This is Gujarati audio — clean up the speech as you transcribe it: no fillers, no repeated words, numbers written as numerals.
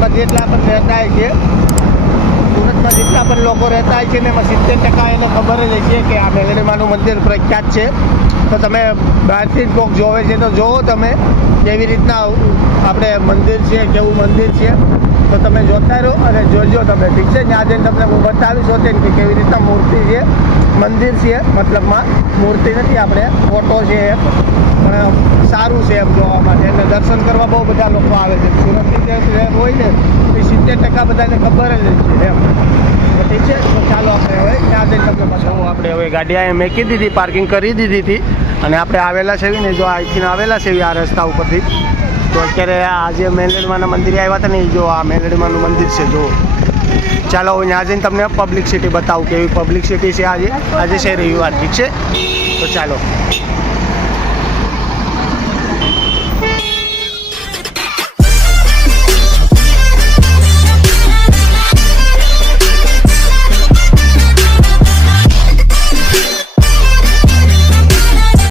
સુરતમાં જેટલા પણ રહેતા હોય છે, સુરતમાં જેટલા પણ લોકો રહેતા હોય છે ને એમાં 70% એને ખબર જ છે કે આ મેલડીમાનું મંદિર પ્રખ્યાત છે. તો તમે બહારથી જ કોક જોવે છે તો જોવો તમે કેવી રીતના આપણે મંદિર છે, કેવું મંદિર છે. તો તમે જોતા રહો અને જોજો તમે, ઠીક છે. ત્યાં જઈને તમને હું બતાવીશ હોતે કે કેવી રીતના મૂર્તિ છે, મંદિર છે, મતલબમાં મૂર્તિ નથી, આપણે ફોટો છે. પણ સારું છે એમ જોવા માટે, અને દર્શન કરવા બહુ બધા લોકો આવે છે. સુરતની જે હોય ને એ 70% બધાને ખબર જ છે એમ. તો ઠીક છે, તો ચાલો આપણે હવે ત્યાં જઈને તમને બતાવો. આપણે હવે ગાડી અહીંયા મેકી દીધી, પાર્કિંગ કરી દીધી હતી, અને આપણે આવેલા છે ને, જો અહીંથી આવેલા છે આ રસ્તા ઉપરથી. તો અત્યારે આજે મેલડીમાના મંદિરે આવ્યા હતા ને, જો આ મેલડીમાનું મંદિર છે. જો ચાલો હું ત્યાં જઈને તમને પબ્લિક સિટી બતાવું, કેવી પબ્લિક સિટી છે આજે છે રવિવાર, ઠીક છે. તો ચાલો.